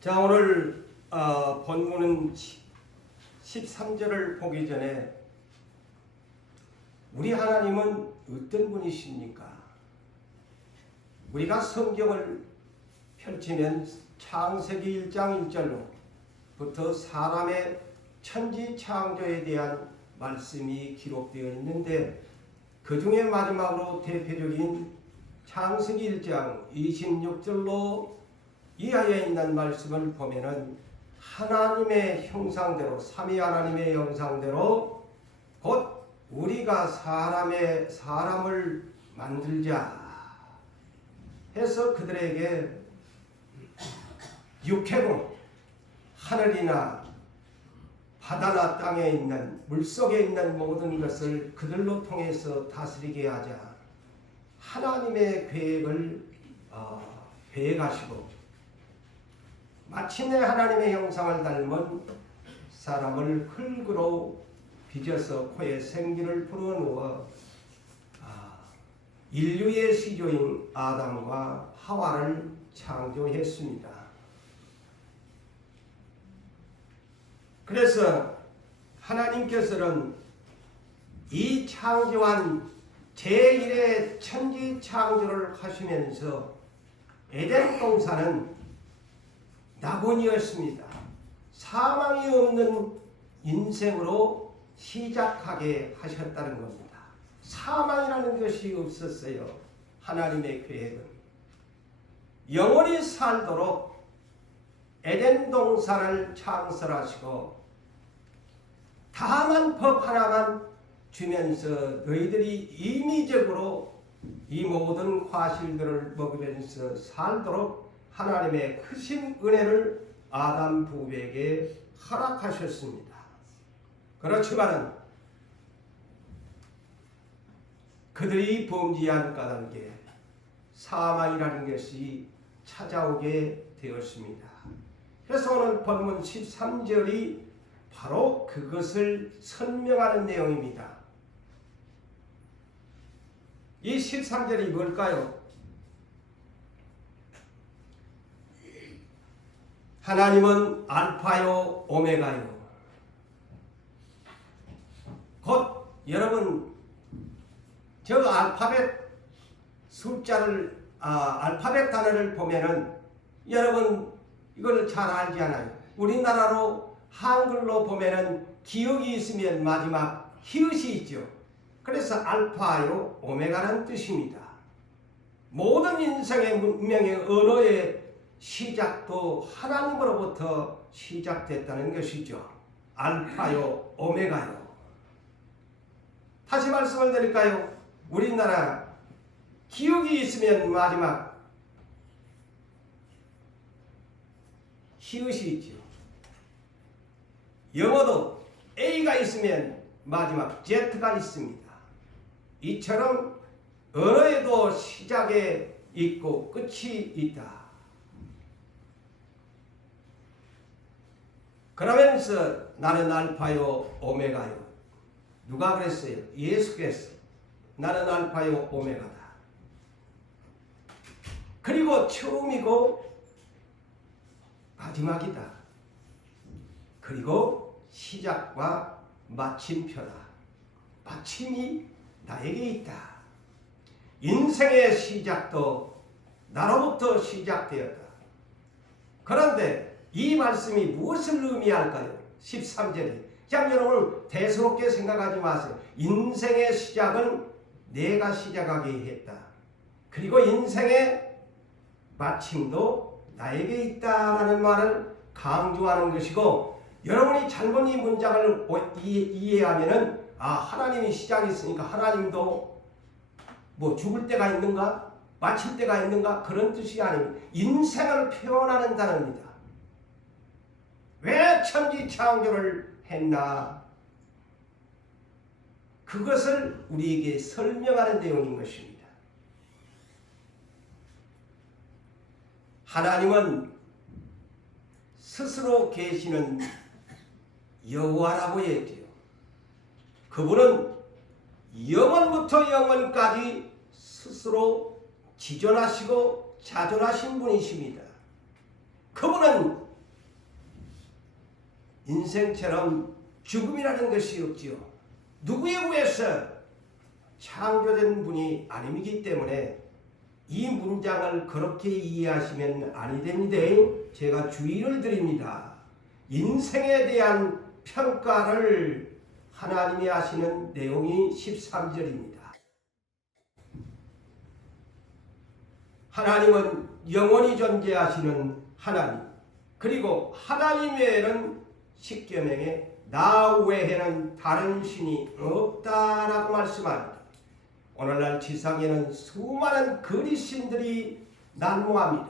자, 오늘 본문은 13절을 보기 전에 우리 하나님은 어떤 분이십니까? 우리가 성경을 펼치면 창세기 1장 1절로부터 사람의 천지 창조에 대한 말씀이 기록되어 있는데, 그 중에 마지막으로 대표적인 창세기 1장 26절로 이하에 있는 말씀을 보면은 하나님의 형상대로, 삼위 하나님의 형상대로 곧 우리가 사람을 만들자 해서 그들에게 육해로 하늘이나 바다나 땅에 있는 물속에 있는 모든 것을 그들로 통해서 다스리게 하자 하나님의 계획을 계획하시고, 마침내 하나님의 형상을 닮은 사람을 흙으로 빚어서 코에 생기를 불어넣어 인류의 시조인 아담과 하와를 창조했습니다. 그래서 하나님께서는 이 창조한 제1의 천지 창조를 하시면서 에덴 동산은 낙원이었습니다. 사망이 없는 인생으로 시작하게 하셨다는 겁니다. 사망이라는 것이 없었어요. 하나님의 계획은 영원히 살도록 에덴 동산을 창설하시고 다만 법 하나만 주면서 너희들이 임의적으로 이 모든 과실들을 먹으면서 살도록 하나님의 크신 은혜를 아담 부부에게 허락하셨습니다. 그렇지만은 그들이 범죄한 까닭에 사망이라는 것이 찾아오게 되었습니다. 그래서 오늘 본문 13절이 바로 그것을 설명하는 내용입니다. 이 13절이 뭘까요? 하나님은 알파요 오메가요. 곧 여러분 저 알파벳 숫자를 알파벳 단어를 보면은 여러분 이걸 잘 알지 않아요? 우리나라로 한글로 보면은 기역이 있으면 마지막 히읗이 있죠. 그래서 알파요 오메가라는 뜻입니다. 모든 인생의 문명의 언어의 시작도 하나님으로부터 시작됐다는 것이죠. 알파요 오메가요. 다시 말씀을 드릴까요? 우리나라 기역이 있으면 마지막 히읗이 있죠. 영어도 A가 있으면 마지막 Z가 있습니다. 이처럼 언어에도 시작에 있고 끝이 있다. 그러면서 나는 알파요 오메가요. 누가 그랬어요? 예수께서 나는 알파요 오메가다. 그리고 처음이고 마지막이다. 그리고 시작과 마침표다. 마침이 나에게 있다. 인생의 시작도 나로부터 시작되었다. 그런데 이 말씀이 무엇을 의미할까요? 13절이. 그냥 여러분 대수롭게 생각하지 마세요. 인생의 시작은 내가 시작하게 했다. 그리고 인생의 마침도 나에게 있다라는 말을 강조하는 것이고, 여러분이 잘못 이 문장을 이해하면은 하나님이 시작이 있으니까 하나님도 뭐 죽을 때가 있는가? 마칠 때가 있는가? 그런 뜻이 아닙니다. 인생을 표현하는 단어입니다. 왜 천지 창조를 했나? 그것을 우리에게 설명하는 내용인 것입니다. 하나님은 스스로 계시는 여호와라고 했지요. 그분은 영원부터 영원까지 스스로 지존하시고 자존하신 분이십니다. 그분은 인생처럼 죽음이라는 것이 없지요. 누구에 구해서 창조된 분이 아님이기 때문에 이 문장을 그렇게 이해하시면 아니 됩니다. 제가 주의를 드립니다. 인생에 대한 평가를 하나님이 하시는 내용이 13절입니다. 하나님은 영원히 존재하시는 하나님, 그리고 하나님 외에는 십계명에 나 외에는 다른 신이 없다라고 말씀합니다. 오늘날 지상에는 수많은 거짓신들이 난무합니다.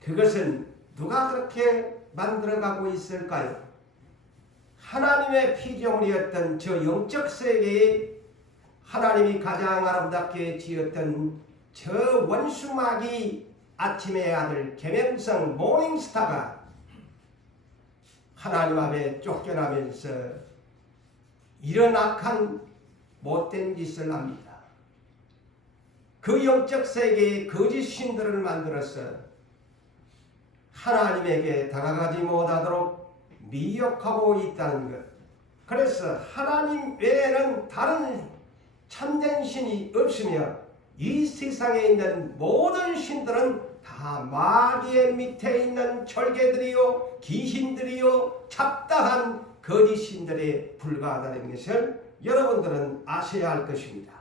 그것은 누가 그렇게 만들어가고 있을까요? 하나님의 피조물이었던 저 영적 세계에 하나님이 가장 아름답게 지었던 저 원수마귀 아침의 아들 계명성 모닝스타가 하나님 앞에 쫓겨나면서 이런 악한 못된 짓을 합니다. 그 영적 세계에 거짓 신들을 만들어서 하나님에게 다가가지 못하도록 미혹하고 있다는 것. 그래서 하나님 외에는 다른 참된 신이 없으며 이 세상에 있는 모든 신들은 다 마귀의 밑에 있는 절개들이요 귀신들이요 잡다한 거짓 신들에 불과하다는 것을 여러분들은 아셔야 할 것입니다.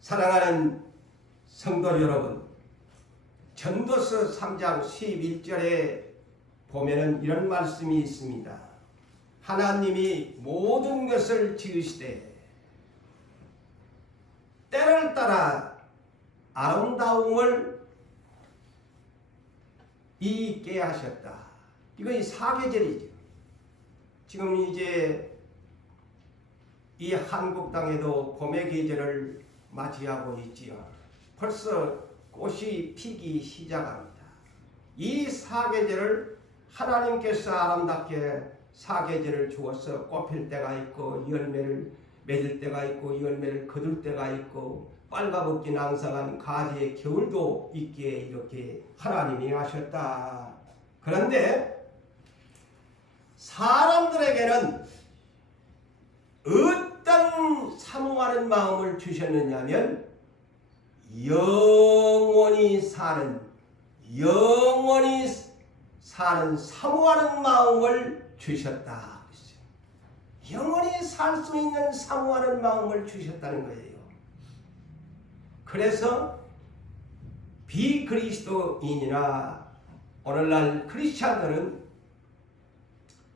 사랑하는 성도 여러분, 전도서 3장 11절에 보면은 이런 말씀이 있습니다. 하나님이 모든 것을 지으시되 때를 따라 아름다움을 있게 하셨다. 이거 이 사계절이죠. 지금 이제 이 한국 땅에도 봄의 계절을 맞이하고 있지요. 벌써 꽃이 피기 시작합니다. 이 사계절을 하나님께서 아름답게 사계절을 주어서 꽃필 때가 있고 열매를 맺을 때가 있고 열매를 거둘 때가 있고 빨가벗긴 앙상한 가지의 겨울도 있기에 이렇게 하나님이 하셨다. 그런데 사람들에게는 어떤 사모하는 마음을 주셨느냐면 영원히 사는 사모하는 마음을 주셨다. 영원히 살 수 있는 사모하는 마음을 주셨다는 거예요. 그래서 비그리스도인이나 오늘날 크리스찬들은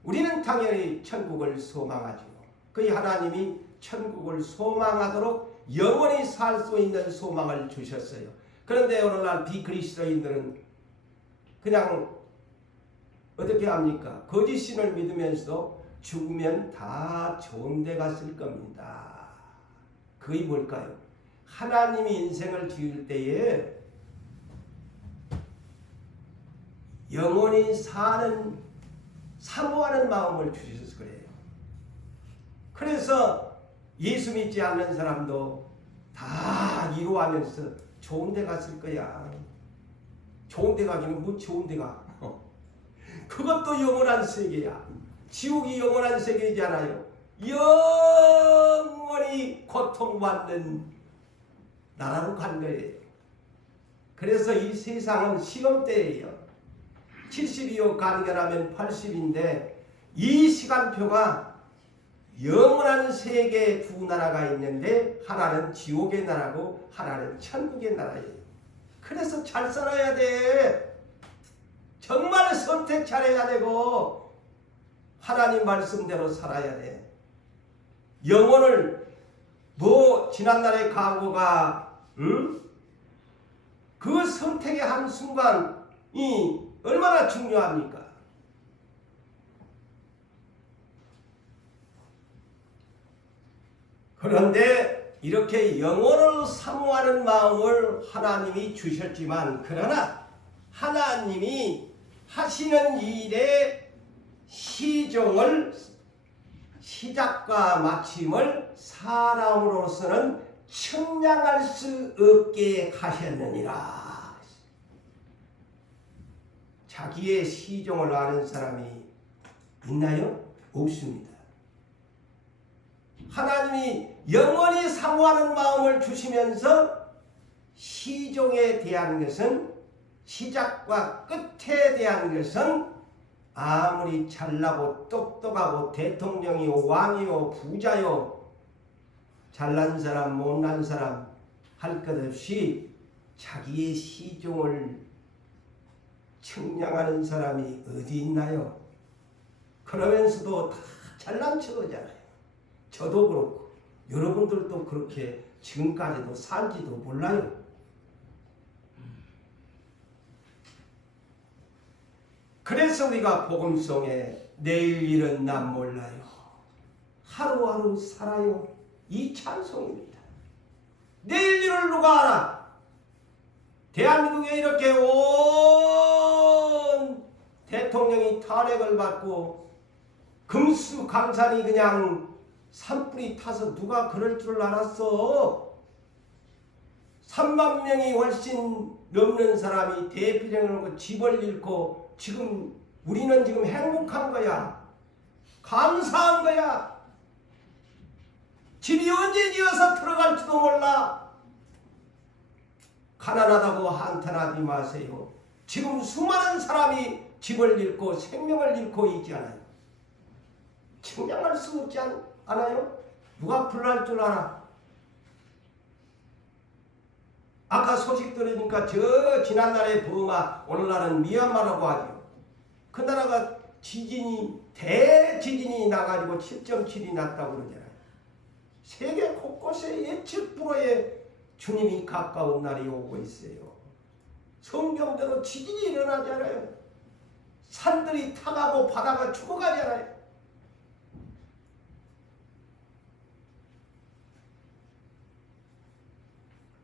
우리는 당연히 천국을 소망하죠. 그 하나님이 천국을 소망하도록 영원히 살 수 있는 소망을 주셨어요. 그런데 오늘날 비그리스도인들은 그냥 어떻게 합니까? 거짓신을 믿으면서도 죽으면 다 좋은 데 갔을 겁니다. 그게 뭘까요? 하나님이 인생을 지을 때에 영원히 사는 사모하는 마음을 주셔서 그래요. 그래서 예수 믿지 않는 사람도 다 이루어하면서 좋은 데 갔을 거야. 좋은 데 가기는 뭐 좋은 데 가. 그것도 영원한 세계야. 지옥이 영원한 세계잖아요. 영원히 고통받는 나라로 간 거예요. 그래서 이 세상은 시험대예요. 70이요 간결하면 80인데 이 시간표가 영원한 세계 두 나라가 있는데 하나는 지옥의 나라고 하나는 천국의 나라예요. 그래서 잘 살아야 돼. 정말 선택 잘해야 되고 하나님 말씀대로 살아야 돼. 영혼을 뭐 지난날의 과거가 그 선택의 한순간이 얼마나 중요합니까? 그런데 이렇게 영혼을 사모하는 마음을 하나님이 주셨지만 그러나 하나님이 하시는 일의 시종을 시작과 마침을 사람으로서는 측량할 수 없게 하셨느니라. 자기의 시종을 아는 사람이 있나요? 없습니다. 하나님이 영원히 사모하는 마음을 주시면서 시종에 대한 것은, 시작과 끝에 대한 것은 아무리 잘나고 똑똑하고 대통령이요 왕이요 부자요 잘난 사람 못난 사람 할 것 없이 자기의 시종을 측량하는 사람이 어디 있나요? 그러면서도 다 잘난 척하잖아요. 저도 그렇고 여러분들도 그렇게 지금까지도 산지도 몰라요. 그래서 우리가 복음송에 내일 일은 난 몰라요, 하루하루 살아요, 이 찬송입니다. 내일 일을 누가 알아? 대한민국에 이렇게 온 대통령이 탄핵을 받고 금수강산이 그냥 산불이 타서 누가 그럴 줄 알았어? 3만 명이 훨씬 넘는 사람이 대피령을 하고 집을 잃고 지금 우리는 지금 행복한 거야. 감사한 거야. 집이 언제 지어서 들어갈지도 몰라. 가난하다고 한탄하지 마세요. 지금 수많은 사람이 집을 잃고 생명을 잃고 있잖아요. 측량할 수 없지 않아요? 누가 불날 줄 알아? 아까 소식 들으니까 저 지난날의 버마, 오늘날은 미얀마라고 하죠. 그 나라가 대지진이 나가지고 7.7이 났다고 그러잖아요. 세계 곳곳에 예측 불허의 주님이 가까운 날이 오고 있어요. 성경대로 지진이 일어나잖아요. 산들이 타가고 바다가 죽어가잖아요.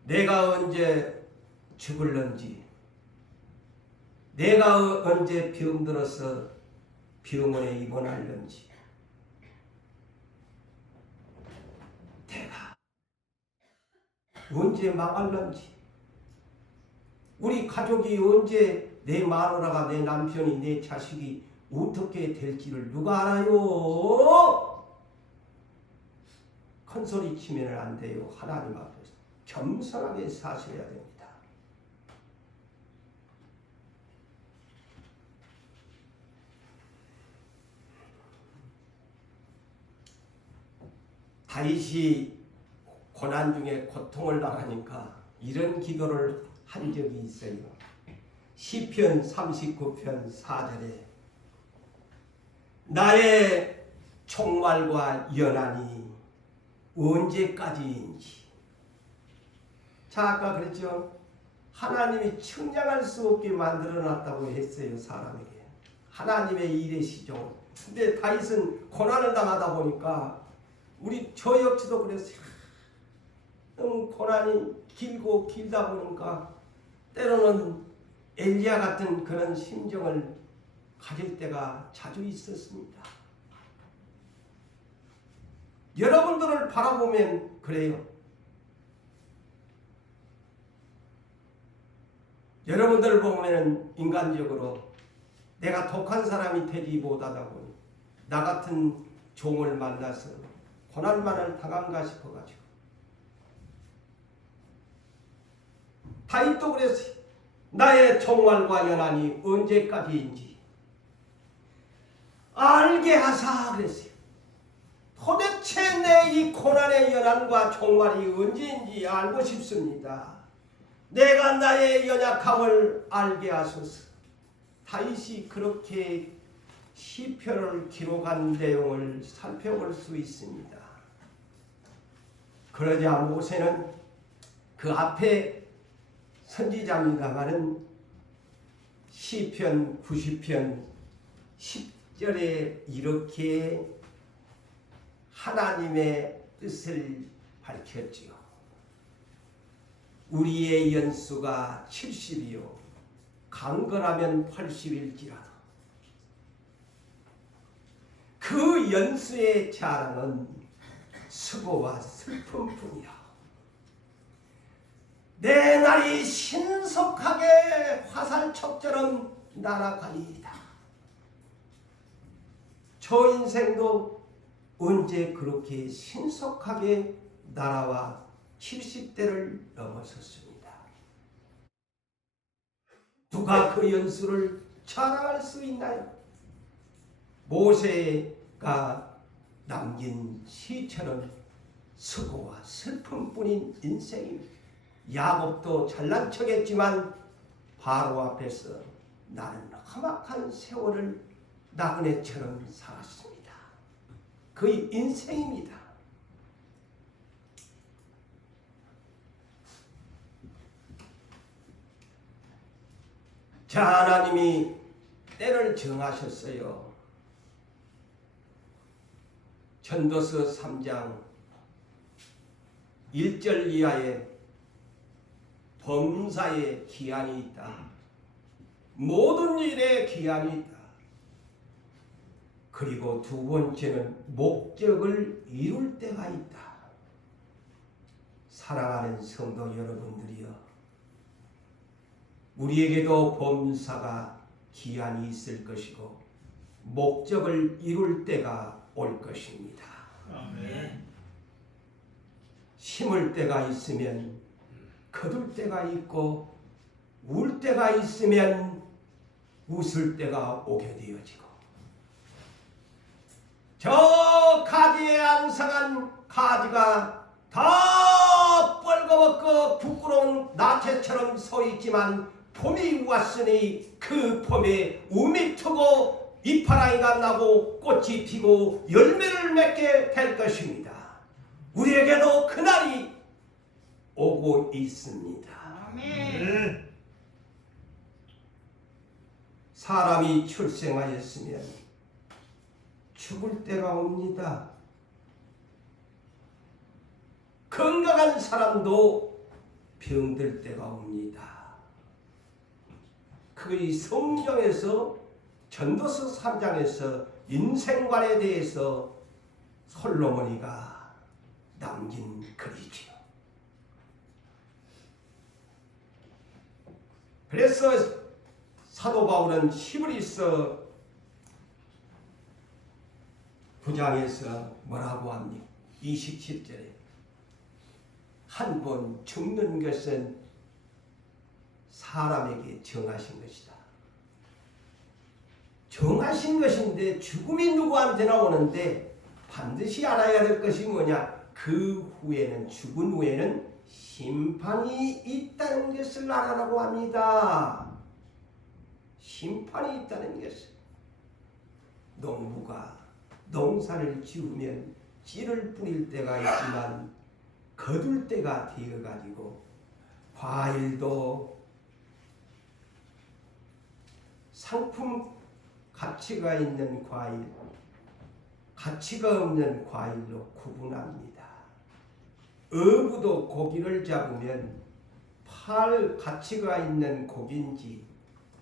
내가 언제 죽을런지, 내가 언제 병들어서 병원에 입원할런지, 내가 언제 망할런지, 우리 가족이 언제, 내 마누라가, 내 남편이, 내 자식이 어떻게 될지를 누가 알아요? 큰 소리 치면 안 돼요. 하나님 앞에서 겸손하게 사셔야 됩니다. 다윗이 고난 중에 고통을 당하니까 이런 기도를 한 적이 있어요. 시편 39편 4절에 나의 총말과 연한이 언제까지인지. 자, 아까 그랬죠. 하나님이 측량할 수 없게 만들어놨다고 했어요. 사람에게. 하나님의 일의 시종. 근데 다윗은 고난을 당하다 보니까 저 역시도 그랬어요. 너무 고난이 길다 보니까 때로는 엘리야 같은 그런 심정을 가질 때가 자주 있었습니다. 여러분들을 바라보면 그래요. 여러분들을 보면 인간적으로 내가 독한 사람이 되지 못하다고 나 같은 종을 만나서 고난만을 당한가 싶어가지고. 다윗도 그랬어요. 나의 총말과 연한이 언제까지인지 알게 하사 그랬어요. 도대체 내 이 고난의 연한과 총말이 언제인지 알고 싶습니다. 내가 나의 연약함을 알게 하소서. 다윗이 그렇게 시편을 기록한 내용을 살펴볼 수 있습니다. 그러자 모세는 그 앞에 선지자입니다마는 시편 90편 10절에 이렇게 하나님의 뜻을 밝혔지요. 우리의 연수가 70이요 강건하면 80일지라도 그 연수의 자랑은 수고와 슬픔뿐이야. 내 날이 신속하게 화살촉처럼 날아가리이다. 저 인생도 언제 그렇게 신속하게 날아와 70대를 넘어섰습니다. 누가 그 연수를 자랑할 수 있나요? 모세가 남긴 시처럼 수고와 슬픔뿐인 인생입니다. 야곱도 잘난 척했지만 바로 앞에서 나는 험악한 세월을 나그네처럼 살았습니다. 그의 인생입니다. 자, 하나님이 때를 정하셨어요. 전도서 3장 1절 이하에 범사에 기한이 있다. 모든 일에 기한이 있다. 그리고 두 번째는 목적을 이룰 때가 있다. 사랑하는 성도 여러분들이여, 우리에게도 범사가 기한이 있을 것이고 목적을 이룰 때가 올 것입니다. 아멘. 심을 때가 있으면 거둘 때가 있고 울 때가 있으면 웃을 때가 오게 되어지고, 저 가지에 앙상한 가지가 다 뻘거벗고 부끄러운 나체처럼 서 있지만 봄이 왔으니 그 봄에 움이 트고 이파랑이가 나고 꽃이 피고 열매를 맺게 될 것입니다. 우리에게도 그날이 오고 있습니다. 아멘. 사람이 출생하였으면 죽을 때가 옵니다. 건강한 사람도 병들 때가 옵니다. 그 성경에서 전도서 3장에서 인생관에 대해서 솔로몬이가 남긴 글이지요. 그래서 사도 바울은 히브리서 9장에서 뭐라고 합니까? 27절에 한 번 죽는 것은 사람에게 정하신 것이다. 정하신 것인데 죽음이 누구한테나 오는데 반드시 알아야 될 것이 뭐냐? 그 후에는, 죽은 후에는 심판이 있다는 것을 알아라고 합니다. 심판이 있다는 것을. 농부가 농사를 지으면 씨를 뿌릴 때가 있지만 거둘 때가 되어가지고, 과일도 상품 가치가 있는 과일, 가치가 없는 과일로 구분합니다. 어부도 고기를 잡으면 팔 가치가 있는 고기인지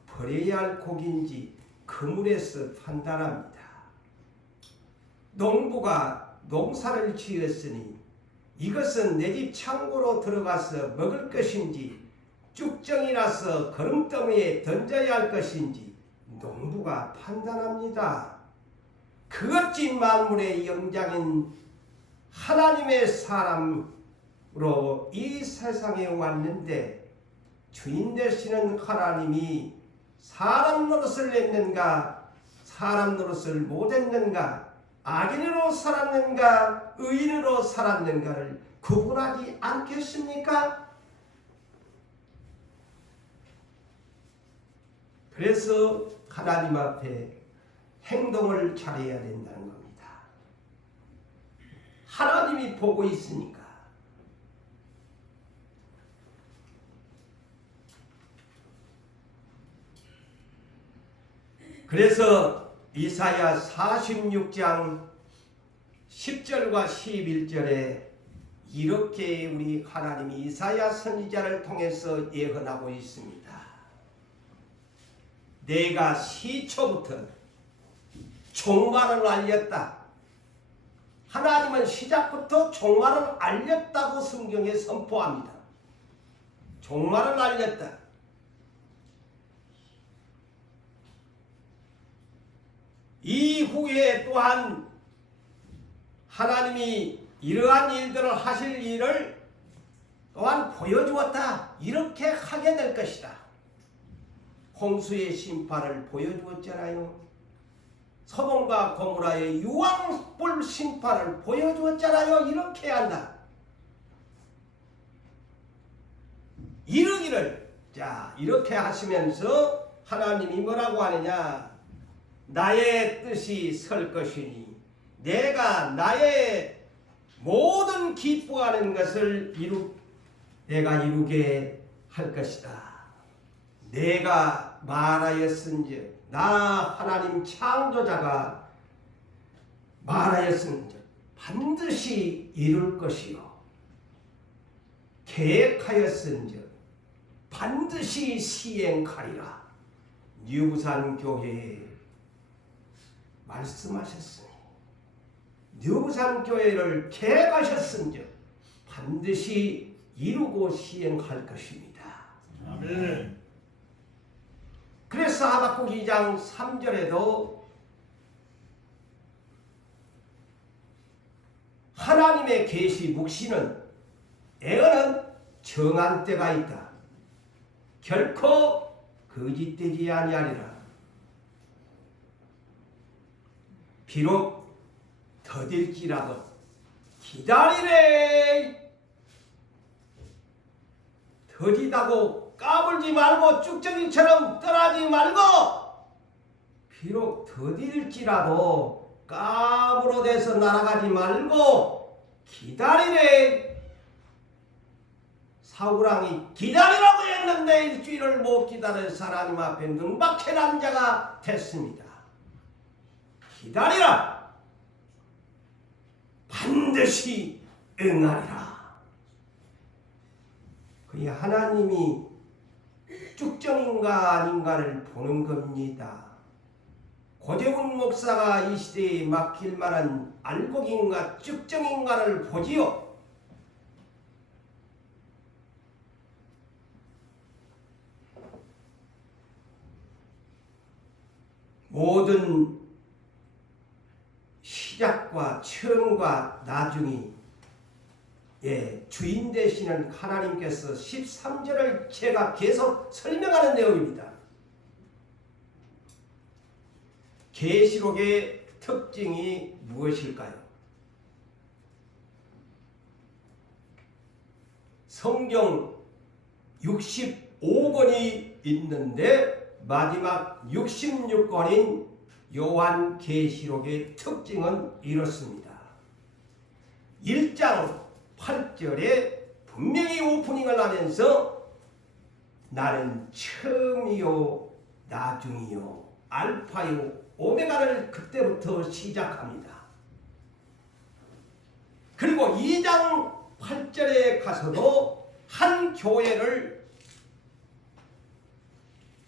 버려야 할 고기인지 그물에서 판단합니다. 농부가 농사를 지었으니 이것은 내 집 창고로 들어가서 먹을 것인지 쭉정이 나서 거름더미에 던져야 할 것인지 농부가 판단합니다. 그것이 만물의 영장인 하나님의 사람으로 이 세상에 왔는데, 주인 되시는 하나님이 사람 노릇을 했는가 사람 노릇을 못했는가, 악인으로 살았는가 의인으로 살았는가를 구분하지 않겠습니까? 그래서 하나님 앞에 행동을 잘해야 된다는 겁니다. 하나님이 보고 있으니까. 그래서 이사야 46장 10절과 11절에 이렇게 우리 하나님이 이사야 선지자를 통해서 예언하고 있습니다. 내가 시초부터 종말을 알렸다. 하나님은 시작부터 종말을 알렸다고 성경에 선포합니다. 종말을 알렸다. 이후에 또한 하나님이 이러한 일들을 하실 일을 또한 보여주었다. 이렇게 하게 될 것이다. 홍수의 심판을 보여주었잖아요. 소돔과 고모라의 유황불 심판을 보여주었잖아요. 이렇게 해야 한다. 이러기를 자 이렇게 하시면서 하나님이 뭐라고 하느냐. 나의 뜻이 설 것이니 내가 나의 모든 기뻐하는 것을 내가 이루게 할 것이다. 내가 말하였은즉 나 하나님 창조자가 말하였은즉 반드시 이룰 것이요 계획하였은즉 반드시 시행하리라. 뉴부산 교회에 말씀하셨으니 뉴부산 교회를 계획하셨은즉 반드시 이루고 시행할 것입니다. 아멘. 그래서 하박국 2장 3절에도 하나님의 계시 묵시는 애어는 정한 때가 있다. 결코 거짓되지 아니하리라. 비록 더딜지라도 기다리래. 더디다고 까불지 말고 쭉정이처럼 떠나지 말고 비록 더딜지라도 까불어대서 날아가지 말고 기다리래. 사울왕이 기다리라고 했는데 일주일을 못 기다려서 하나님 앞에 능박해난 자가 됐습니다. 기다리라. 반드시 응하리라. 그게 하나님이 쭉정인가 아닌가를 보는 겁니다. 고재훈 목사가 이 시대에 맡길 만한 알곡인가 쭉정인가를 보지요. 모든 시작과 처음과 나중이 주인 되시는 하나님께서 13절을 제가 계속 설명하는 내용입니다. 계시록의 특징이 무엇일까요? 성경 65권이 있는데 마지막 66권인 요한 계시록의 특징은 이렇습니다. 1장 8절에 분명히 오프닝을 하면서 나는 처음이요 나중이요 알파요 오메가를 그때부터 시작합니다. 그리고 2장 8절에 가서도 한 교회를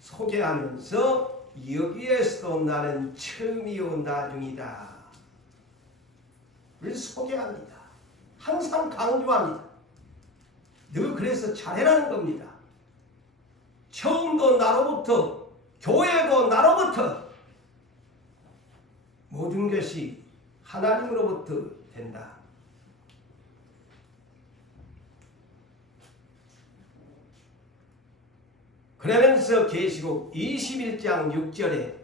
소개하면서 여기에서도 나는 처음이요 나중이다 를 소개합니다. 항상 강조합니다. 늘 그래서 잘해라는 겁니다. 처음도 나로부터 교회도 나로부터 모든 것이 하나님으로부터 된다. 그러면서 계시록 21장 6절에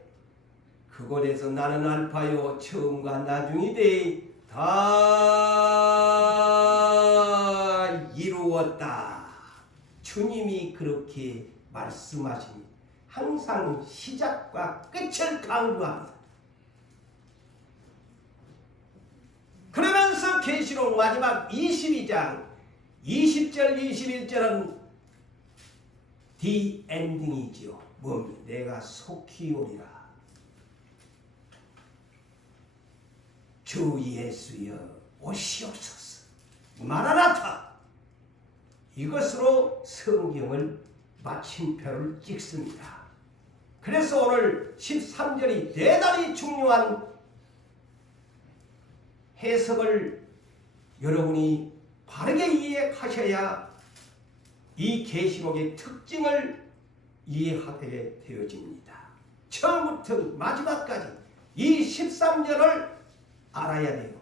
그곳에서 나는 알파요 처음과 나중이되 다 이루었다. 주님이 그렇게 말씀하시니 항상 시작과 끝을 강조합니다. 그러면서 계시록 마지막 22장 20절 21절은 디 엔딩이지요. 뭡니까? 내가 속히 오리라. 주 예수여 오시옵소서. 마라나타. 이것으로 성경을 마침표를 찍습니다. 그래서 오늘 13절이 대단히 중요한 해석을 여러분이 바르게 이해하셔야 이 계시록의 특징을 이해하게 되어집니다. 처음부터 마지막까지 이 13절을 알아야 돼요.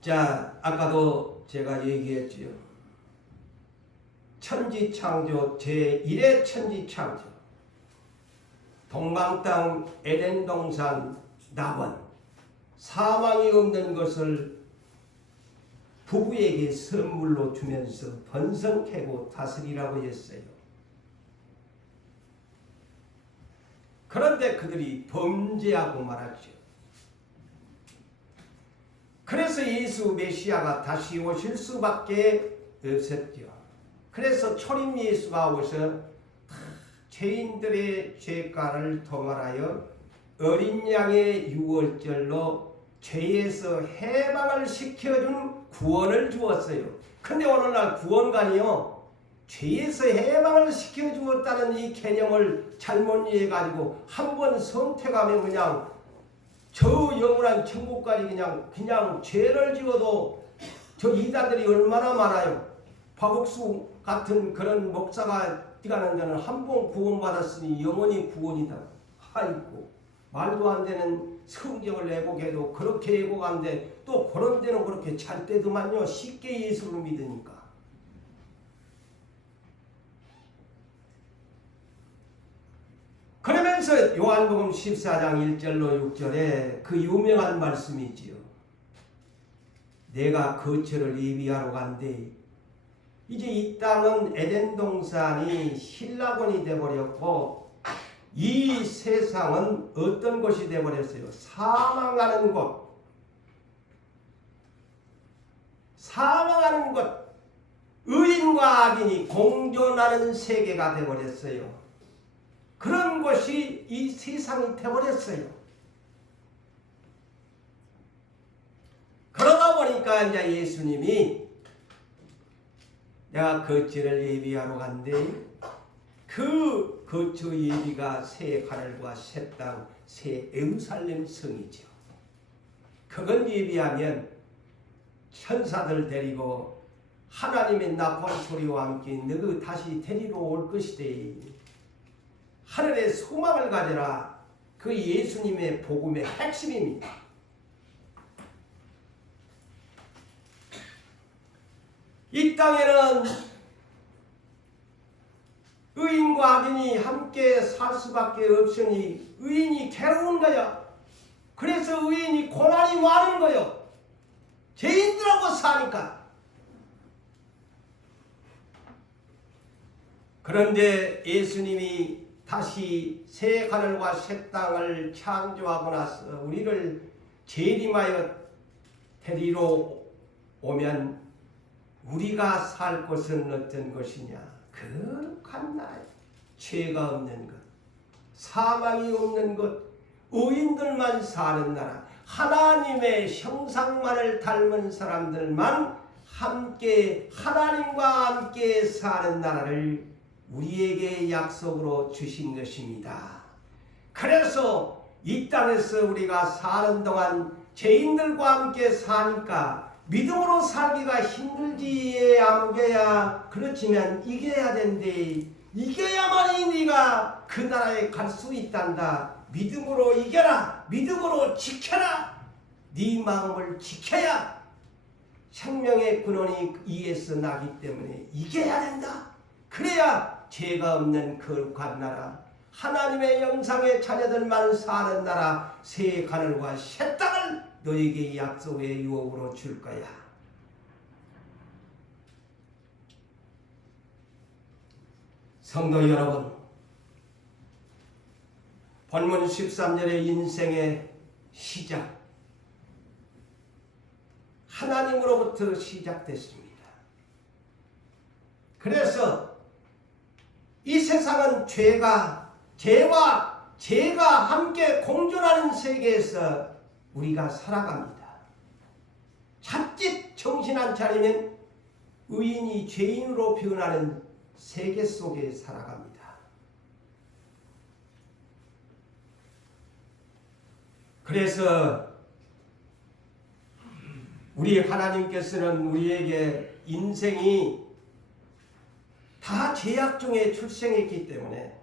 자, 아까도 제가 얘기했지요. 천지창조 제1의 천지창조, 동방땅 에덴 동산 낙원, 사망이 없는 것을 부부에게 선물로 주면서 번성케고 다스리라고 했어요. 그런데 그들이 범죄하고 말았죠. 그래서 예수 메시아가 다시 오실 수밖에 없었죠. 그래서 초림 예수가 오셔 죄인들의 죄가를 도말하여 어린 양의 유월절로 죄에서 해방을 시켜준 구원을 주었어요. 근데 오늘날 구원관이요, 죄에서 해방을 시켜주었다는 이 개념을 잘못 이해해가지고 한번 선택하면 그냥 저 영원한 천국까지 그냥 죄를 지어도 저 이단들이 얼마나 많아요. 박옥수 같은 그런 목사가 뛰가는 데는 한 번 구원받았으니 영원히 구원이다. 아이고, 말도 안 되는 성경을 애곡해도 그렇게 애곡한데 또 그런 데는 그렇게 잘 때더만요. 쉽게 예수를 믿으니까. 그러면서 요한복음 14장 1절로 6절에 그 유명한 말씀이 있지요. 내가 거처를 예비하러 간대. 이제 이 땅은 에덴 동산이 신라곤이 되어버렸고 이 세상은 어떤 곳이 되어버렸어요? 사망하는 곳. 사망하는 곳. 의인과 악인이 공존하는 세계가 되어버렸어요. 그런 것이 이 세상이 되어버렸어요. 그러다 보니까 이제 예수님이 내가 거처를 예비하러 간대. 그 거처 예비가 새 하늘과 새 땅, 새 예루살렘 성이죠. 그걸 예비하면 천사들 데리고 하나님의 나팔 소리와 함께 너희 다시 데리러 올 것이되 하늘의 소망을 가져라. 그 예수님의 복음의 핵심입니다. 이 땅에는 의인과 악인이 함께 살 수밖에 없으니 의인이 괴로운 거야. 그래서 의인이 고난이 많은 거요. 죄인들하고 사니까. 그런데 예수님이 다시 새 하늘과 새 땅을 창조하고 나서 우리를 재림하여 데리러 오면 우리가 살 곳은 어떤 것이냐? 거룩한 나라, 죄가 없는 것, 사망이 없는 것, 의인들만 사는 나라, 하나님의 형상만을 닮은 사람들만 함께 하나님과 함께 사는 나라를 우리에게 약속으로 주신 것입니다. 그래서 이 땅에서 우리가 사는 동안 죄인들과 함께 사니까 믿음으로 살기가 힘들지 아무개야. 그렇지만 이겨야 된대. 이겨야만이 네가 그 나라에 갈 수 있단다. 믿음으로 이겨라. 믿음으로 지켜라. 네 마음을 지켜야 생명의 근원이 이에서 나기 때문에 이겨야 된다. 그래야 죄가 없는 거룩한 나라, 하나님의 영상의 자녀들만 사는 나라, 새 하늘과 새 땅을 너에게 약속의 유업으로 줄 거야. 성도 여러분, 본문 13절의 인생의 시작, 하나님으로부터 시작됐습니다. 그래서 이 세상은 죄와 죄가 함께 공존하는 세계에서 우리가 살아갑니다. 자칫 정신 안 차리면 의인이 죄인으로 변하는 세계 속에 살아갑니다. 그래서 우리 하나님께서는 우리에게 인생이 다 죄악 중에 출생했기 때문에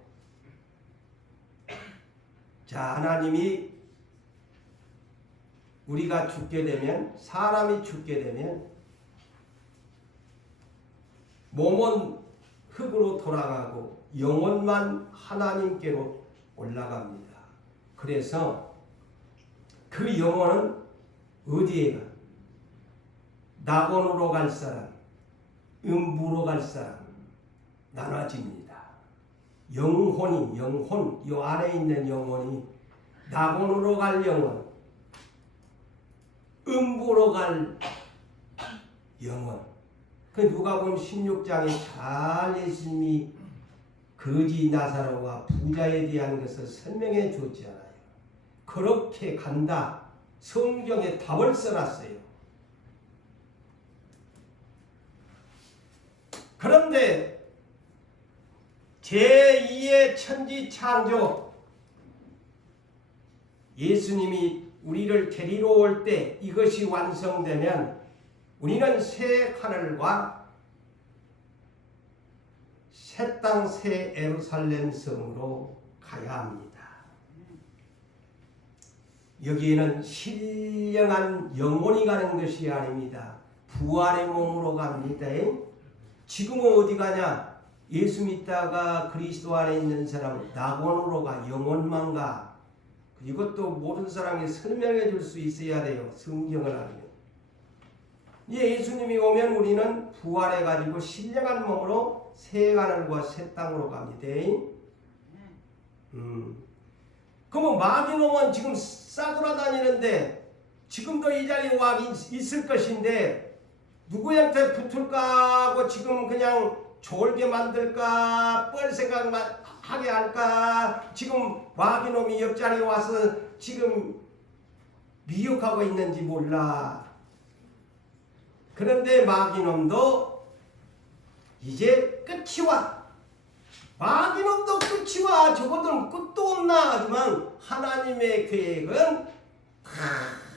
자, 하나님이 우리가 죽게 되면, 사람이 죽게 되면 몸은 흙으로 돌아가고 영혼만 하나님께로 올라갑니다. 그래서 그 영혼은 어디에 가? 낙원으로 갈 사람, 음부로 갈 사람 나눠집니다. 영혼, 이 안에 있는 영혼이 낙원으로 갈 영혼, 음부로 갈 영혼. 그 누가복음 16장에 잘 예수님이 거지 나사로와 부자에 대한 것을 설명해 줬잖아요. 그렇게 간다. 성경에 답을 써놨어요. 그런데 제2의 천지 창조, 예수님이 우리를 데리러 올 때 이것이 완성되면 우리는 새 하늘과 새 땅 새 예루살렘 성으로 가야 합니다. 여기에는 신령한 영혼이 가는 것이 아닙니다. 부활의 몸으로 갑니다. 지금은 어디 가냐? 예수 믿다가 그리스도 안에 있는 사람은 낙원으로 가, 영혼만 가. 이것도 모든 사람이 설명해 줄 수 있어야 돼요. 성경을 알면. 예수님이 오면 우리는 부활해 가지고 신령한 몸으로 새 하늘과 새 땅으로 갑니다. 그러면 마귀놈은 지금 싸돌아다니는데 지금도 이 자리에 와 있을 것인데 누구한테 붙을까 하고 지금 그냥 졸게 만들까, 뻘 생각만 하게 할까, 지금 마귀놈이 옆자리에 와서 지금 미혹하고 있는지 몰라. 그런데 마귀놈도 이제 끝이 와. 마귀놈도 끝이 와. 저것들은 끝도 없나 하지만 하나님의 계획은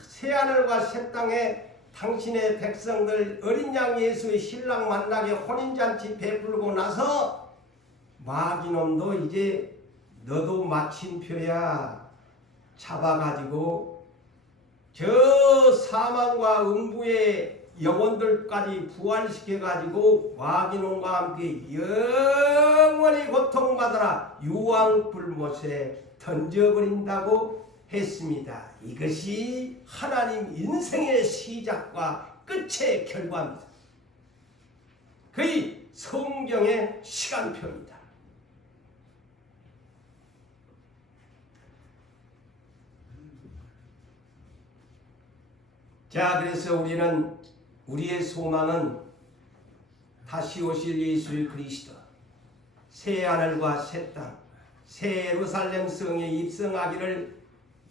새하늘과 새 땅에 당신의 백성들 어린 양 예수의 신랑 만나게 혼인잔치 베풀고 나서 마귀놈도 이제 너도 마침표야 잡아가지고 저 사망과 음부의 영혼들까지 부활시켜가지고 마귀놈과 함께 영원히 고통받아라 유황불못에 던져버린다고 했습니다. 이것이 하나님 인생의 시작과 끝의 결과입니다. 거의 성경의 시간표입니다. 자, 그래서 우리의 소망은 다시 오실 예수 그리스도, 새 하늘과 새 땅, 새 예루살렘 성에 입성하기를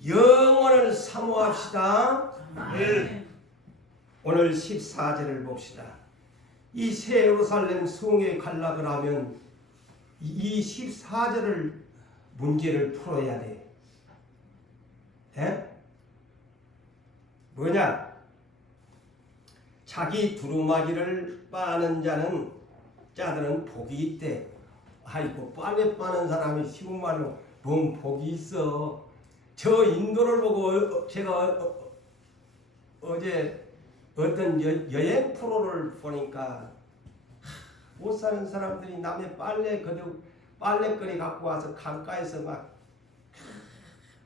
영원을 사모합시다. 네. 오늘 14절을 봅시다. 이 새 예루살렘 성에 가려고 하면 이 14절을 문제를 풀어야 돼. 뭐냐? 자기 두루마기를 빠는 자들은 복이 있대. 아이고, 빨래 빠는 사람이 쉬운 말로 뭔 복이 있어. 저 인도를 보고 제가 어제 어떤 여행 프로를 보니까 못 사는 사람들이 남의 빨래거리 갖고 와서 강가에서 막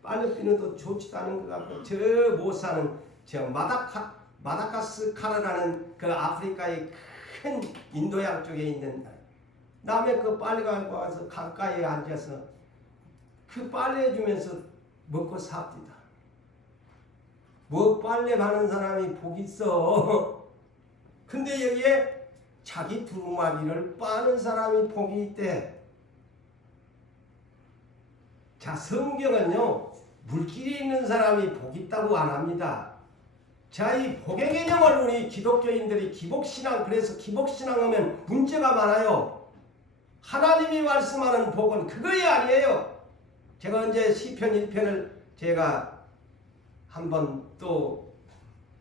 빨래 피는 도 좋지도 않은 것 같고, 저 못 사는 저 마다가스카르라는 그 아프리카의 큰 인도양 쪽에 있는 남의 그 빨래 갖고 와서 강가에 앉아서 그 빨래 해주면서 먹고 삽니다. 뭐 빨래 하는 사람이 복 있어. 근데 여기에 자기 두루마기를 빠는 사람이 복이 있대. 자, 성경은요 물길에 있는 사람이 복 있다고 안 합니다. 자, 이 복의 개념을 우리 기독교인들이 기복신앙, 그래서 기복신앙 하면 문제가 많아요. 하나님이 말씀하는 복은 그거이 아니에요. 제가 언제 시편 1편을 제가 한번 또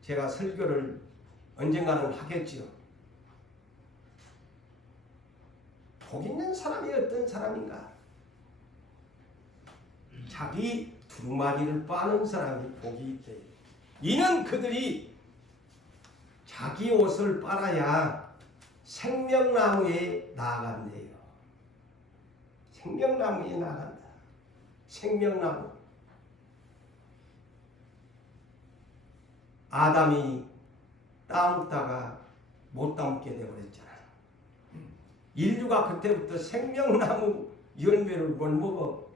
제가 설교를 언젠가는 하겠지요. 복 있는 사람이 어떤 사람인가? 자기 두루마기를 빠는 사람이 복이 있대. 이는 그들이 자기 옷을 빨아야 생명나무에 나아간대요. 생명나무에 나간다. 생명나무. 아담이 따먹다가 못 따먹게 되어버렸잖아요. 인류가 그때부터 생명나무 열매를 못 먹어.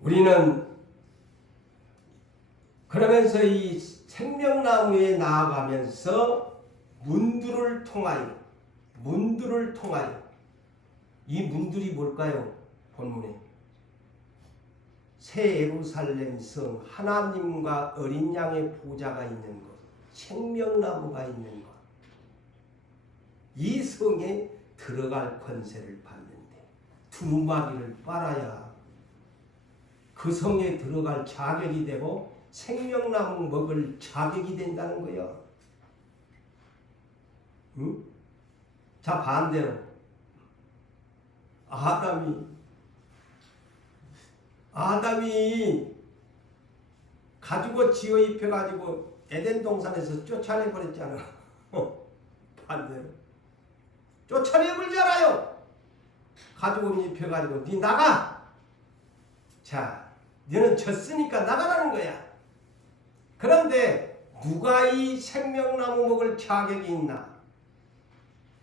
우리는 그러면서 이 생명나무에 나아가면서 문들을 통하여 이 문들이 뭘까요? 본문에 새 예루살렘 성 하나님과 어린 양의 보좌가 있는 곳, 생명나무가 있는 곳, 이 성에 들어갈 권세를 받는데 두루마기를 빨아야 그 성에 들어갈 자격이 되고 생명나무 먹을 자격이 된다는 거예요. 응? 자, 반대로 아담이 가지고 지어 입혀가지고 에덴 동산에서 쫓아내버렸잖아. 반대로 쫓아내버리잖아요. 가지고 입혀가지고 네 나가. 자, 너는 졌으니까 나가라는 거야. 그런데 누가 이 생명나무 먹을 자격이 있나?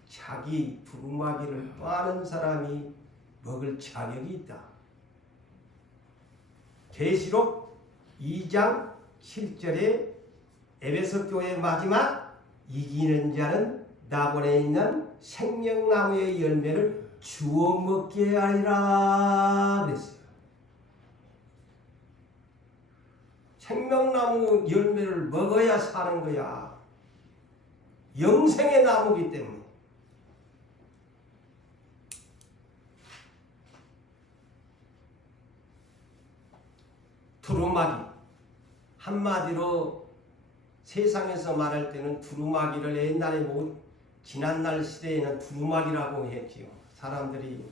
자기 두루마기를 빠는 사람이 먹을 자격이 있다. 계시록 2장 7절에 에베소 교회 마지막 이기는 자는 나본에 있는 생명나무의 열매를 주워 먹게 하리라 그랬어요. 생명나무 열매를 먹어야 사는 거야. 영생의 나무기 때문에. 두루마기, 한마디로 세상에서 말할 때는 두루마기를 옛날에 지난날 시대에는 두루마기라고 했지요. 사람들이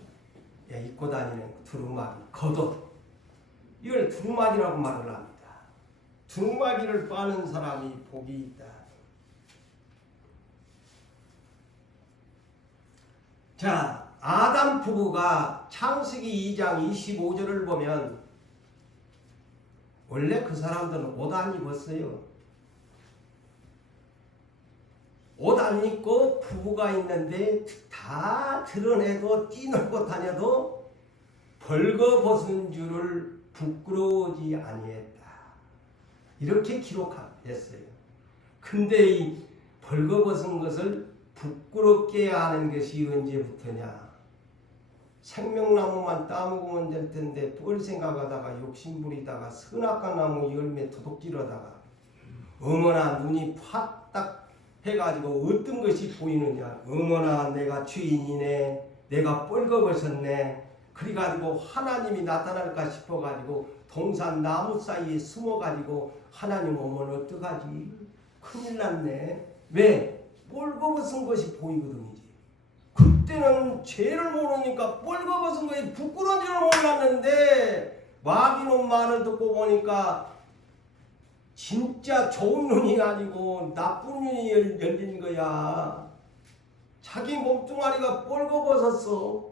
입고 다니는 두루마기, 겉옷, 이걸 두루마기라고 말을 합니다. 두루마기를 빠는 사람이 복이 있다. 자, 아담 부부가 창세기 2장 25절을 보면 원래 그 사람들은 옷 안 입었어요. 옷 안 입고 부부가 있는데 다 드러내도 뛰놀고 다녀도 벌거벗은 줄을 부끄러워하지 아니했다. 이렇게 기록했어요. 근데 이 벌거벗은 것을 부끄럽게 하는 것이 언제부터냐? 생명나무만 따먹으면 될 텐데 뻘 생각하다가 욕심부리다가 선악과나무 열매 도둑질하다가 어머나 눈이 팍딱 해가지고 어떤 것이 보이느냐? 어머나 내가 죄인이네, 내가 뻘거벗었네. 그래가지고 하나님이 나타날까 싶어가지고 동산 나무 사이에 숨어가지고 하나님 오면 어떡하지? 큰일 났네. 왜? 뻘거벗은 것이 보이거든이지. 그때는 죄를 모르니까 뻘거벗은 것이 부끄러운 줄 몰랐는데 마귀는 말을 듣고 보니까 진짜 좋은 눈이 아니고 나쁜 눈이 열린 거야. 자기 몸뚱아리가 뻘거벗었어.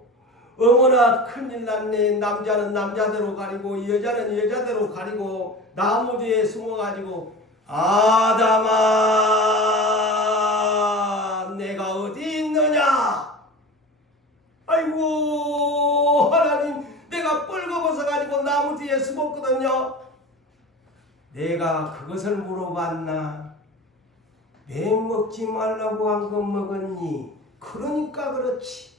어머나 큰일 났네. 남자는 남자대로 가리고 여자는 여자대로 가리고 나무 뒤에 숨어가지고 아담아 내가 어디 있느냐. 아이고 하나님 내가 뻘거벗어가지고 나무 뒤에 숨었거든요. 내가 그것을 물어봤나? 맹 먹지 말라고 한 것 먹었니? 그러니까 그렇지.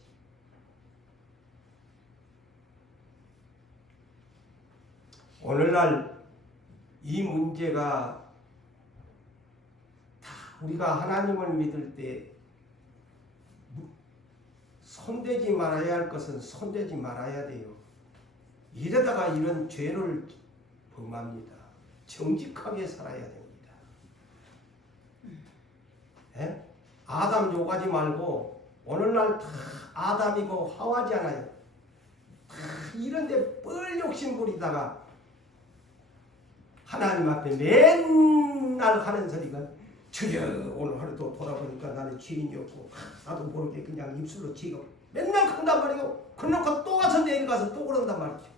오늘날 이 문제가 다 우리가 하나님을 믿을 때 손대지 말아야 할 것은 손대지 말아야 돼요. 이러다가 이런 죄를 범합니다. 정직하게 살아야 됩니다. 에? 아담 욕하지 말고 오늘날 다 아담이고 하와잖아요. 다 이런데 뻘 욕심 부리다가 하나님 앞에 맨날 하는 소리가 주여 오늘 하루도 돌아보니까 나는 죄인이었고 나도 모르게 그냥 입술로 지금 맨날 그런단 말이에요. 그러니까 또 가서 내일 가서 또 그런단 말이죠.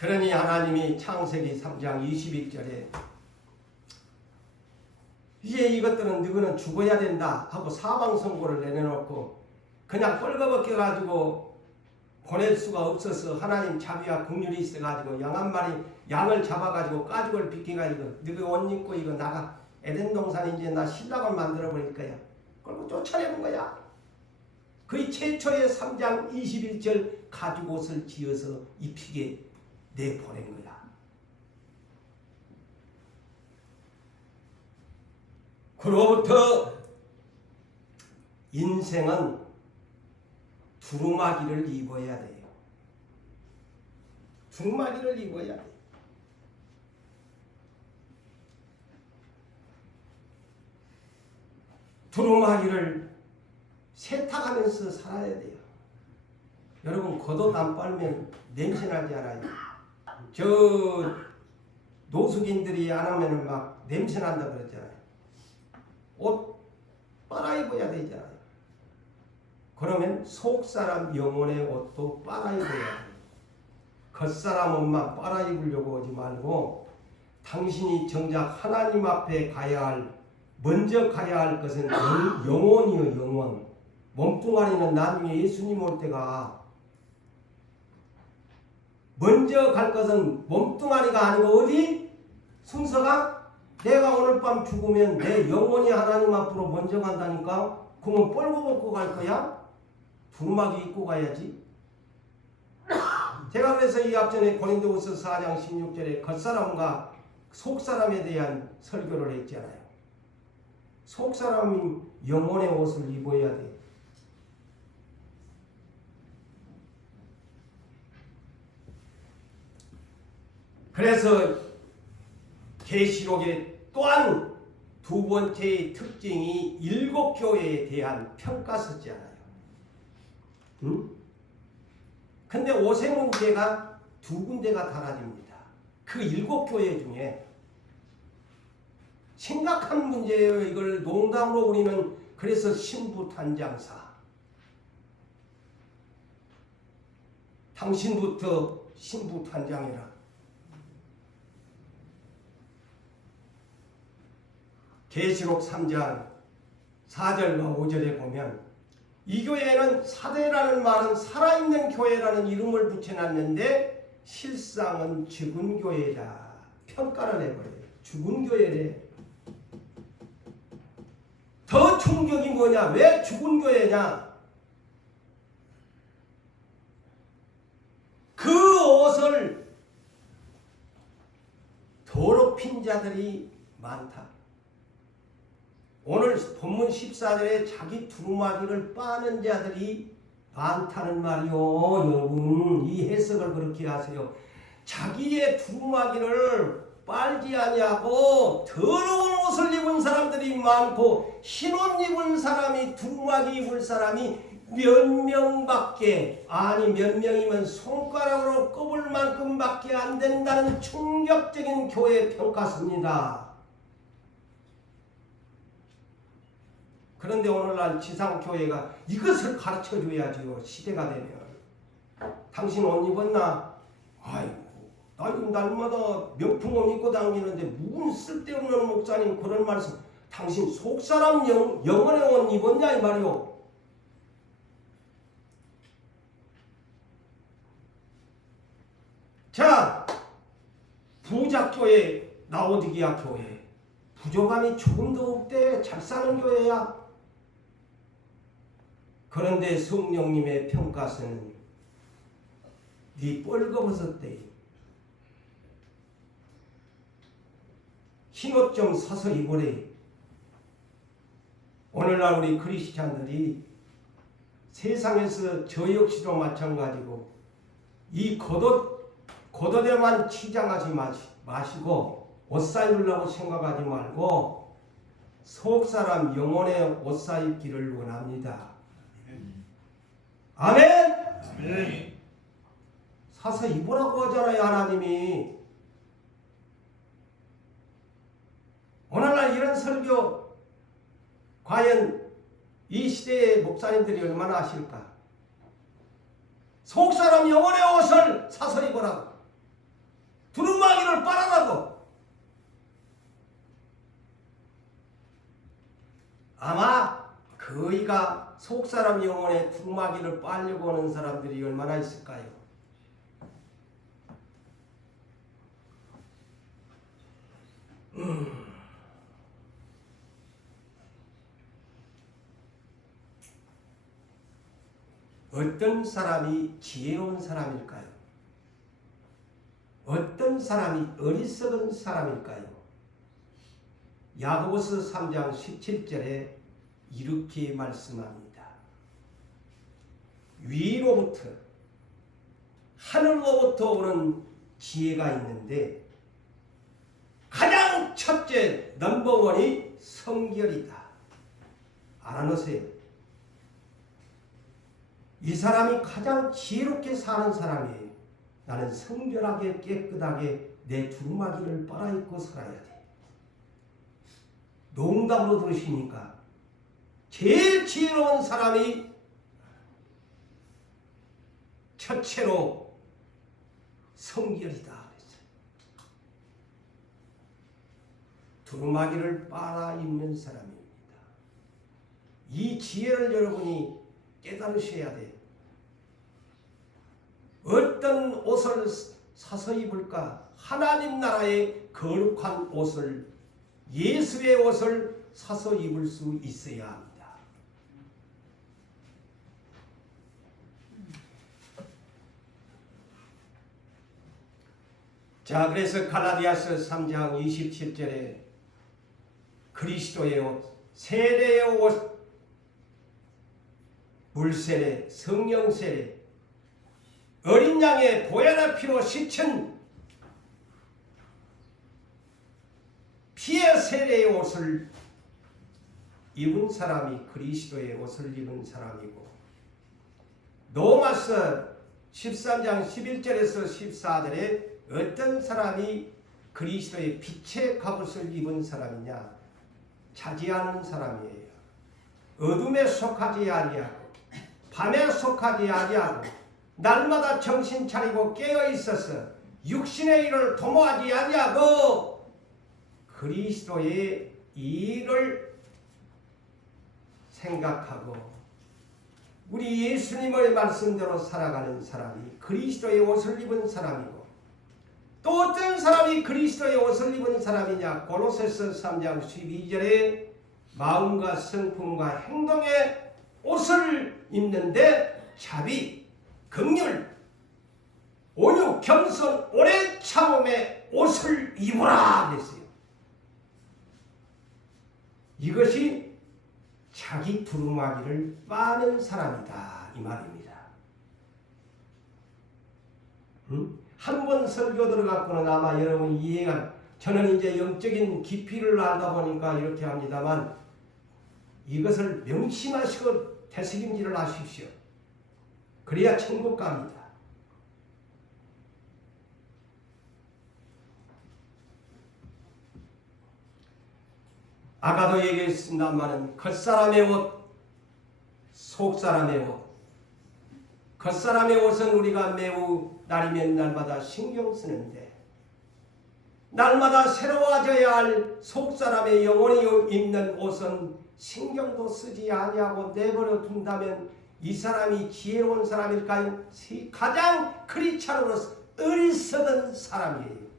그러니 하나님이 창세기 3장 21절에 이제 이것들은 너희는 죽어야 된다 하고 사망 선고를 내려놓고 그냥 뻘거벗겨 가지고 보낼 수가 없어서 하나님 자비와 긍휼이 있어가지고 양 한 마리 양을 잡아가지고 가죽을 비켜가지고 너희 옷 입고 이거 나가 에덴 동산 이제 나 신랑을 만들어 버릴 거야. 그리고 쫓아내는 거야. 거의 최초의 3장 21절 가죽 옷을 지어서 입히게 내보낸 거야. 그로부터 인생은 두루마기를 입어야 돼요. 두루마기를 입어야 돼. 두루마기를 세탁하면서 살아야 돼요. 여러분 겉옷 안 빨면 냄새나지 않아요? 저 노숙인들이 안 하면 막 냄새난다 그러잖아요. 옷 빨아입어야 되잖아요. 그러면 속사람 영혼의 옷도 빨아입어야 돼요. 겉사람 옷만 빨아입으려고 하지 말고 당신이 정작 하나님 앞에 가야 할 먼저 가야 할 것은 영혼이요 영혼. 몸뚱아리는 나중에 예수님 올 때가 먼저 갈 것은 몸뚱아리가 아니고 어디? 순서가 내가 오늘 밤 죽으면 내 영혼이 하나님 앞으로 먼저 간다니까? 그러면 뻘거벗고 갈 거야? 두루마기 입고 가야지. 제가 그래서 이 앞전에 고린도후서 4장 16절에 겉사람과 속사람에 대한 설교를 했잖아요. 속사람이 영혼의 옷을 입어야 돼. 그래서 계시록의 또한 두 번째의 특징이 일곱 교회에 대한 평가서잖아요. 근데 오세 문제가 두 군데가 달라집니다. 그 일곱 교회 중에 심각한 문제예요. 이걸 농담으로 우리는 그래서 신부탄장사. 당신부터 신부탄장이라. 계시록 3장 4절과 5절에 보면 이 교회는 사대라는 말은 살아있는 교회라는 이름을 붙여놨는데 실상은 죽은 교회다. 평가를 해버려요. 죽은 교회래. 더 충격이 뭐냐? 왜 죽은 교회냐? 그 옷을 더럽힌 자들이 많다. 오늘 본문 14절에 자기 두루마기를 빠는 자들이 많다는 말이요. 여러분 이 해석을 그렇게 하세요. 자기의 두루마기를 빨지 아니하고 더러운 옷을 입은 사람들이 많고 흰옷 입은 사람이 두루마기 입을 사람이 몇 명밖에 아니 몇 명이면 손가락으로 꼽을 만큼밖에 안 된다는 충격적인 교회 평가서입니다. 그런데 오늘날 지상교회가 이것을 가르쳐줘야지요. 시대가 되면. 당신 옷 입었나? 아이고 나 날마다 명품 옷 입고 다니는데 무슨 쓸데없는 목사님 그런 말씀. 당신 속사람 영혼의 옷 입었냐 이 말이요. 자 부작교회 라오디게아 교회 부족함이 조금도 없대. 잘 사는 교회야. 그런데 성령님의 평가서는 네 뻘거벗었대. 흰옷 좀 사서 입으래. 오늘날 우리 크리스찬들이 세상에서 저 역시도 마찬가지고 이 겉옷에만 치장하지 마시고 옷 사입으려고 생각하지 말고 속사람 영혼의 옷 사입기를 원합니다. 아멘. 아멘. 사서 입으라고 하잖아요, 하나님이. 오늘날 이런 설교 과연 이 시대의 목사님들이 얼마나 하실까? 속사람 영혼의 옷을 사서 입으라고, 두루마기를 빨아라고. 아마 그이가 속사람 영혼의 두루마기를 빨려고 하는 사람들이 얼마나 있을까요? 어떤 사람이 지혜로운 사람일까요? 어떤 사람이 어리석은 사람일까요? 야고보서 3장 17절에 이렇게 말씀합니다. 위로부터, 하늘로부터 오는 지혜가 있는데 가장 첫째 넘버원이 성결이다. 알아놓으세요. 이 사람이 가장 지혜롭게 사는 사람이에요. 나는 성결하게 깨끗하게 내 두루마기를 빨아입고 살아야 돼. 농담으로 들으시니까 제일 지혜로운 사람이 첫째로 성결이다 그랬어요. 두루마기를 빨아입는 사람입니다. 이 지혜를 여러분이 깨달으셔야 돼요. 어떤 옷을 사서 입을까? 하나님 나라의 거룩한 옷을, 예수의 옷을 사서 입을 수 있어야 합니다. 자, 그래서 갈라디아서 3장 27절에 그리스도의 옷, 세례의 옷, 물세례, 성령세례, 어린 양의 보혈의 피로 씻은 피의 세례의 옷을 입은 사람이 그리스도의 옷을 입은 사람이고, 로마서 13장 11절에서 14절에 어떤 사람이 그리스도의 빛의 갑옷을 입은 사람이냐? 차지하는 사람이에요. 어둠에 속하지 아니하고 밤에 속하지 아니하고 날마다 정신 차리고 깨어 있어서 육신의 일을 도모하지 아니하고 그리스도의 일을 생각하고 우리 예수님의 말씀대로 살아가는 사람이 그리스도의 옷을 입은 사람이고, 또 어떤 사람이 그리스도의 옷을 입은 사람이냐? 골로새서 3장 12절에 마음과 성품과 행동의 옷을 입는데 자비, 긍휼, 온유, 겸손, 오래 참음의 옷을 입으라 그랬어요. 이것이 자기 두루마기를 빠는 사람이다 이 말입니다. 한 번 설교 들어갔고는 아마 여러분 이해가, 저는 이제 영적인 깊이를 알다 보니까 이렇게 합니다만 이것을 명심하시고 되새김질을 하십시오. 그래야 천국 갑니다. 아까도 얘기했습니다만 겉사람의 옷, 속사람의 옷. 겉사람의 옷은 우리가 매우 날이면 날마다 신경 쓰는데, 날마다 새로워져야 할 속사람의 영혼이 입는 옷은 신경도 쓰지 아니하고 내버려 둔다면 이 사람이 지혜로운 사람일까요? 가장 크리스찬으로서 어리석은 사람이에요.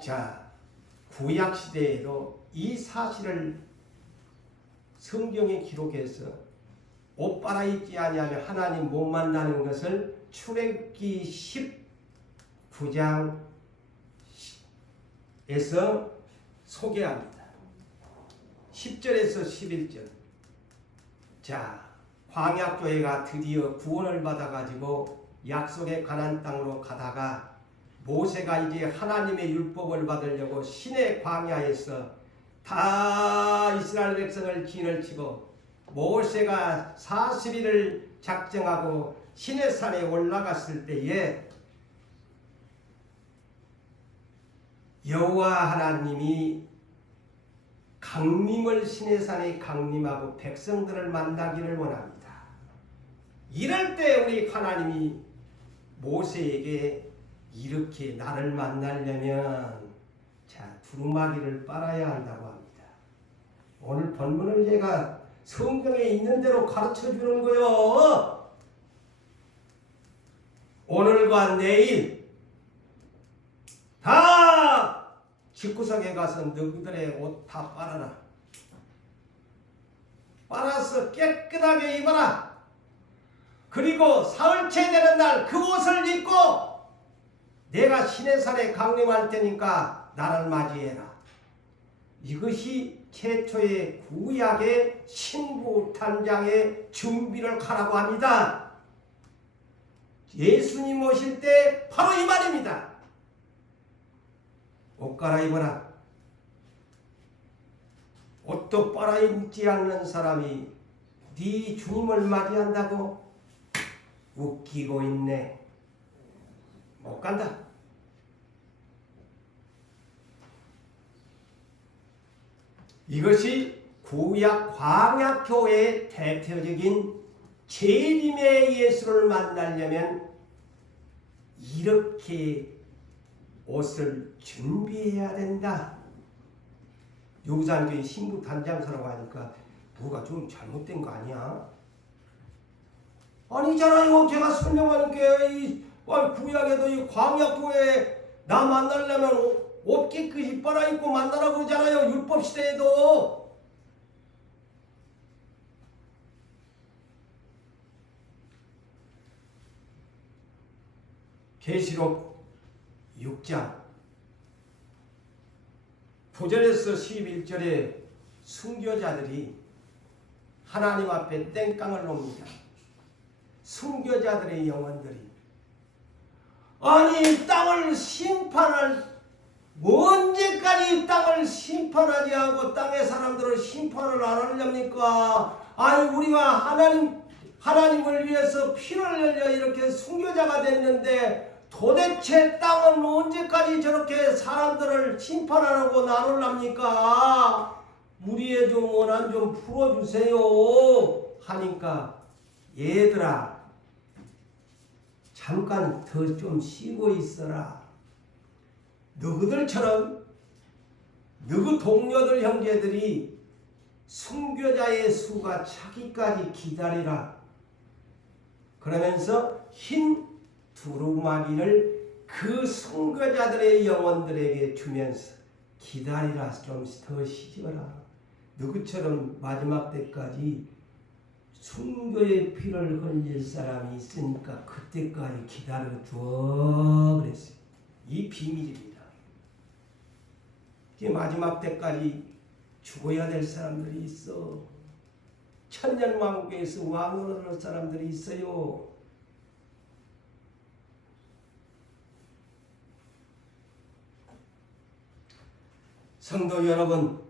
자, 구약 시대에도 이 사실을 성경에 기록해서 옷 빨아입지 아니하면 하나님 못 만나는 것을 출애굽기 19장에서 소개합니다. 10절에서 11절. 자, 광야교회가 드디어 구원을 받아가지고 약속의 가나안 땅으로 가다가 모세가 이제 하나님의 율법을 받으려고 시내 광야에서 다 이스라엘 백성을 진을 치고 모세가 40일을 작정하고 시내산에 올라갔을 때에 여호와 하나님이 강림을 시내산에 강림하고 백성들을 만나기를 원합니다. 이럴 때 우리 하나님이 모세에게 이렇게 나를 만나려면 자 두루마기를 빨아야 한다고 합니다. 오늘 본문을 제가 성경에 있는 대로 가르쳐 주는 거요. 오늘과 내일 다 집구석에 가서 너희들의 옷 다 빨아라. 빨아서 깨끗하게 입어라. 그리고 사흘째 되는 날 그 옷을 입고 내가 시내산에 강림할 테니까 나를 맞이해라. 이것이 최초의 구약의 신부 탄장의 준비를 하라고 합니다. 예수님 오실 때 바로 이 말입니다. 옷 갈아입어라. 옷도 빨아입지 않는 사람이 네 주님을 맞이한다고 웃기고 있네. 못 간다. 이것이 구약 광야교회의 대표적인 재림의 예수를 만나려면 이렇게 옷을 준비해야 된다. 요구산교회 신부 단장서라고 하니까 뭐가 좀 잘못된 거 아니야? 아니잖아요. 제가 설명하는 게 구약에도 이 광야교회에 나 만나려면 옷 깨끗이 빨아입고 만나라고 그러잖아요. 율법 시대에도. 계시록 6장 9절에서 11절에 순교자들이 하나님 앞에 땡깡을 놓습니다. 순교자들의 영혼들이 아니 땅을 심판할 언제까지 땅을 심판하지 않고 땅의 사람들을 심판을 안 하렵니까? 아니 우리가 하나님을 위해서 피를 흘려 이렇게 순교자가 됐는데 도대체 땅은 언제까지 저렇게 사람들을 심판하고 나눌랍니까? 우리의 좀 원한 좀 풀어주세요 하니까 얘들아 잠깐 더 좀 쉬고 있어라. 너희들처럼 너희 동료들 형제들이 순교자의 수가 차기까지 기다리라. 그러면서 흰 두루마기를 그 순교자들의 영혼들에게 주면서 기다리라. 좀 더 쉬어라. 너희처럼 마지막 때까지 순교의 피를 흘릴 사람이 있으니까 그때까지 기다려줘 그랬어요. 이 비밀입니다. 이제 마지막 때까지 죽어야 될 사람들이 있어. 천년왕국에서 왕으로 할 사람들이 있어요. 성도 여러분,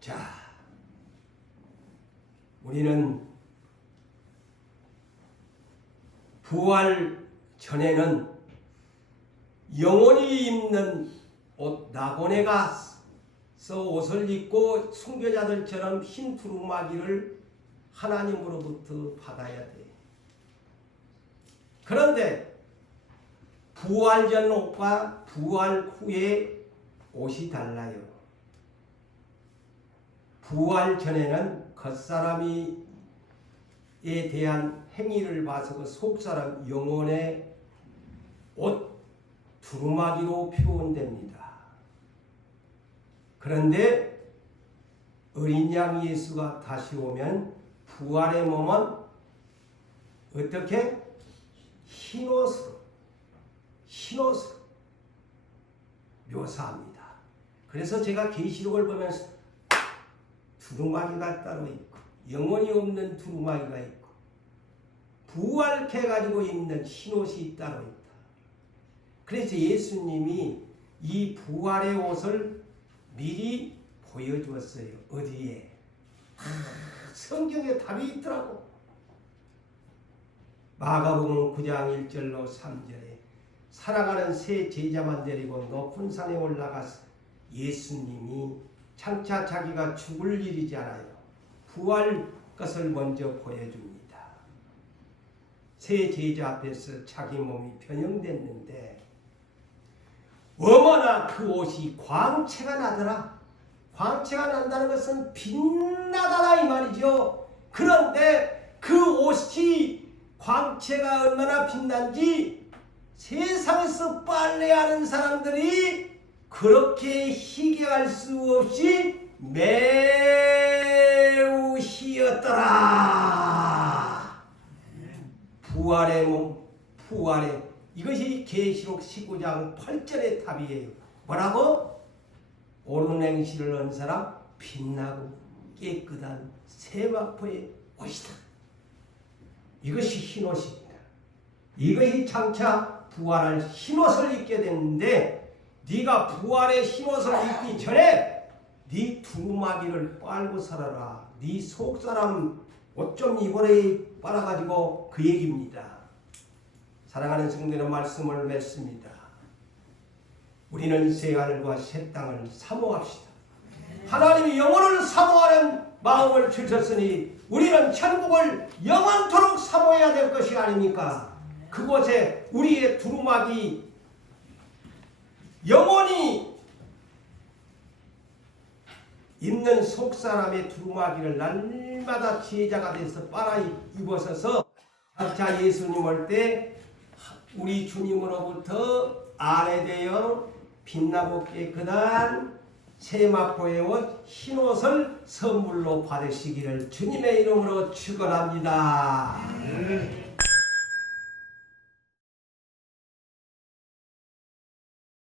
자, 우리는 부활 전에는 영원히 입는 옷 나곤에 가서 옷을 입고 순교자들처럼 흰 두루마기를 하나님으로부터 받아야 돼. 그런데 부활 전 옷과 부활 후의 옷이 달라요. 부활 전에는 겉사람에 대한 행위를 봐서 그 속사람 영혼의 옷 두루마기로 표현됩니다. 그런데 어린 양 예수가 다시 오면 부활의 몸은 어떻게? 흰옷으로 묘사합니다. 그래서 제가 계시록을 보면서 두루마기가 따로 있고 영혼이 없는 두루마기가 있고 부활케 가지고 입는 흰옷이 따로 있다. 그래서 예수님이 이 부활의 옷을 미리 보여주었어요. 어디에? 성경에 답이 있더라고. 마가복음 9장 1절로 3절에 살아가는 세 제자만 데리고 높은 산에 올라가서 예수님이 장차 자기가 죽을 일이지 않아요. 부활 것을 먼저 보여줍니다. 세 제자 앞에서 자기 몸이 변형됐는데 어머나 그 옷이 광채가 나더라. 광채가 난다는 것은 빛나다라 이 말이죠. 그런데 그 옷이 광채가 얼마나 빛난지 세상에서 빨래하는 사람들이 그렇게 희귀할 수 없이 매우 희었더라. 부활의 몸, 부활의 이것이 계시록 19장 8절의 답이에요. 뭐라고? 옳은 행실을 한 사람 빛나고 깨끗한 세마포의 옷이다. 이것이 흰옷입니다. 이것이 장차 부활할 흰옷을 입게 되는데 네가 부활의 흰옷을 입기 전에 네 두루마기를 빨고 살아라. 네 속사람 옷 좀 입어래 빨아가지고 그 얘기입니다. 사랑하는 성도의 말씀을 맺습니다. 우리는 새 하늘과 새 땅을 사모합시다. 하나님이 영혼을 사모하는 마음을 주셨으니 우리는 천국을 영원토록 사모해야 될 것이 아닙니까? 그곳에 우리의 두루마기 영혼이 입는 속사람의 두루마기를 날마다 제자가 돼서 빨아 입어서서 장차 예수님 올 때 우리 주님으로부터 아내되어 빛나고 깨끗한 세마포의 옷 흰옷을 선물로 받으시기를 주님의 이름으로 축원합니다.